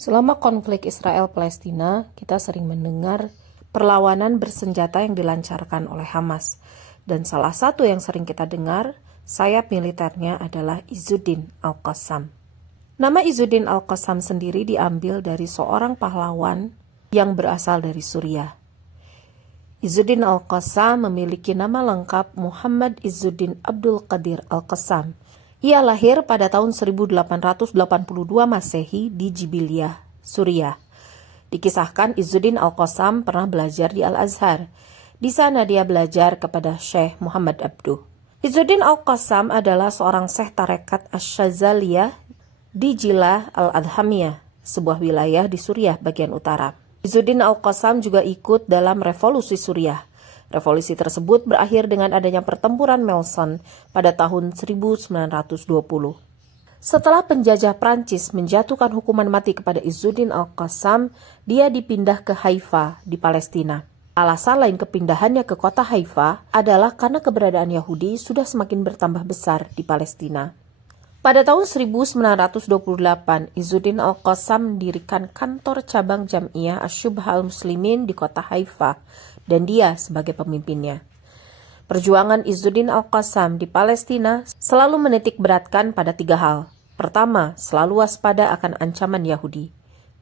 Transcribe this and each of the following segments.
Selama konflik Israel-Palestina, kita sering mendengar perlawanan bersenjata yang dilancarkan oleh Hamas. Dan salah satu yang sering kita dengar, sayap militernya adalah Izzuddin Al-Qassam. Nama Izzuddin Al-Qassam sendiri diambil dari seorang pahlawan yang berasal dari Suriah. Izzuddin Al-Qassam memiliki nama lengkap Muhammad Izzuddin Abdul Qadir Al-Qassam. Ia lahir pada tahun 1882 Masehi di Jibiliyah, Suriah. Dikisahkan Izzuddin Al-Qassam pernah belajar di Al-Azhar. Di sana dia belajar kepada Syekh Muhammad Abduh. Izzuddin Al-Qassam adalah seorang syekh tarekat Asy-Syadzaliyah di Jilah Al-Adhamiyah, sebuah wilayah di Suriah bagian utara. Izzuddin Al-Qassam juga ikut dalam revolusi Suriah. Revolusi tersebut berakhir dengan adanya pertempuran Melson pada tahun 1920. Setelah penjajah Prancis menjatuhkan hukuman mati kepada Izzuddin Al-Qassam, dia dipindah ke Haifa di Palestina. Alasan lain kepindahannya ke kota Haifa adalah karena keberadaan Yahudi sudah semakin bertambah besar di Palestina. Pada tahun 1928, Izzuddin Al-Qassam mendirikan kantor cabang Jam'iyah Asy-Syubhah Al-Muslimin di kota Haifa, dan dia sebagai pemimpinnya. Perjuangan Izzuddin Al-Qassam di Palestina selalu menitik beratkan pada 3 hal. Pertama, selalu waspada akan ancaman Yahudi.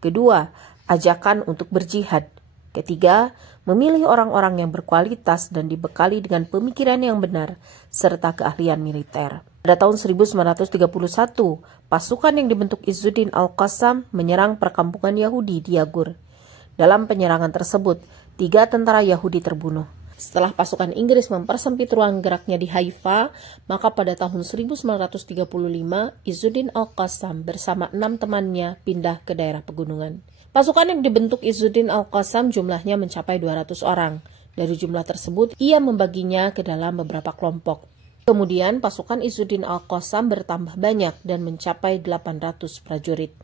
Kedua, ajakan untuk berjihad. Ketiga, memilih orang-orang yang berkualitas dan dibekali dengan pemikiran yang benar, serta keahlian militer. Pada tahun 1931, pasukan yang dibentuk Izzuddin Al-Qassam menyerang perkampungan Yahudi di Yagur. Dalam penyerangan tersebut, 3 tentara Yahudi terbunuh. Setelah pasukan Inggris mempersempit ruang geraknya di Haifa, maka pada tahun 1935, Izzuddin Al-Qassam bersama 6 temannya pindah ke daerah pegunungan. Pasukan yang dibentuk Izzuddin Al-Qassam jumlahnya mencapai 200 orang. Dari jumlah tersebut, ia membaginya ke dalam beberapa kelompok. Kemudian pasukan Izzuddin Al-Qassam bertambah banyak dan mencapai 800 prajurit.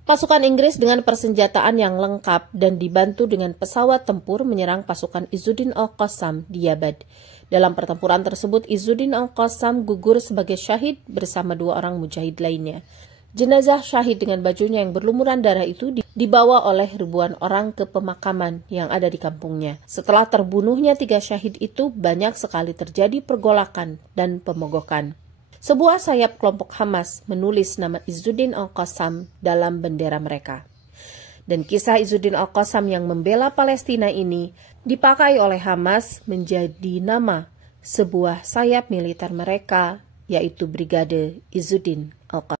Pasukan Inggris dengan persenjataan yang lengkap dan dibantu dengan pesawat tempur menyerang pasukan Izzuddin Al-Qassam di Yabad. Dalam pertempuran tersebut, Izzuddin Al-Qassam gugur sebagai syahid bersama 2 orang mujahid lainnya. Jenazah syahid dengan bajunya yang berlumuran darah itu dibawa oleh ribuan orang ke pemakaman yang ada di kampungnya. Setelah terbunuhnya 3 syahid itu, banyak sekali terjadi pergolakan dan pemogokan. Sebuah sayap kelompok Hamas menulis nama Izzuddin Al-Qassam dalam bendera mereka. Dan kisah Izzuddin Al-Qassam yang membela Palestina ini dipakai oleh Hamas menjadi nama sebuah sayap militer mereka, yaitu Brigade Izzuddin Al-Qassam.